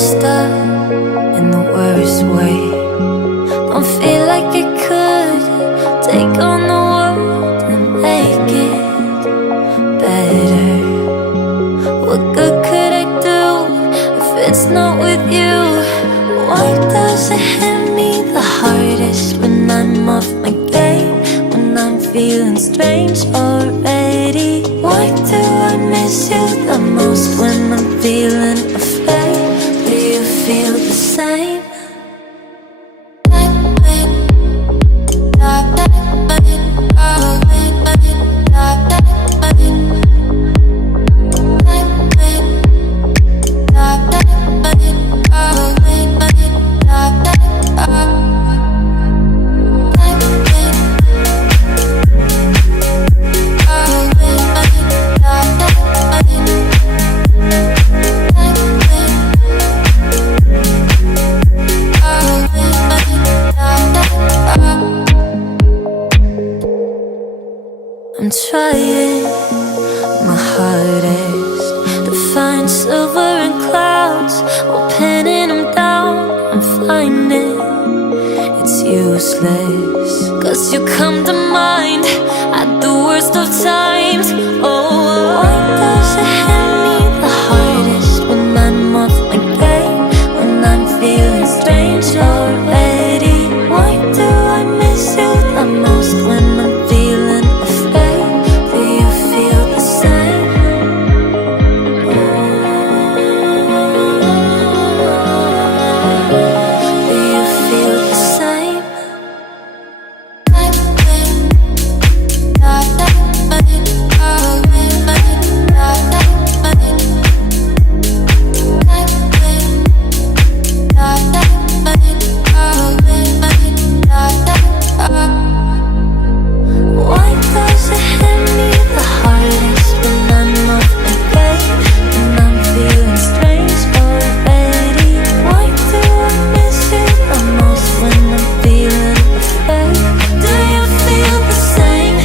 messed up in the worst way. Don't feel like I could take on the world and make it better. What good could I do if it's not with you? Why does it hit me the hardest when I'm off my game? When I'm feeling strange already? Why do I miss you the most when I'm feeling afraid? Do you feel the same? I'm trying my hardest to find silver in clouds while pinning them down. I'm finding it's useless, 'cause you come to mind at the worst of times. Oh, why does it hit me the hardest when I'm off my game? When I'm feeling strange already? Why do I miss you the most when I'm feeling afraid? Do you feel the same? Do you feel the same? Why does it hit me the hardest when I'm off my game? When I'm feeling strange already? Why do I miss you the most when I'm feeling afraid? Do you feel the same?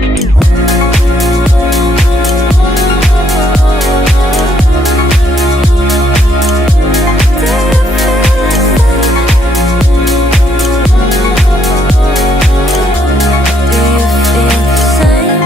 Do you feel the same?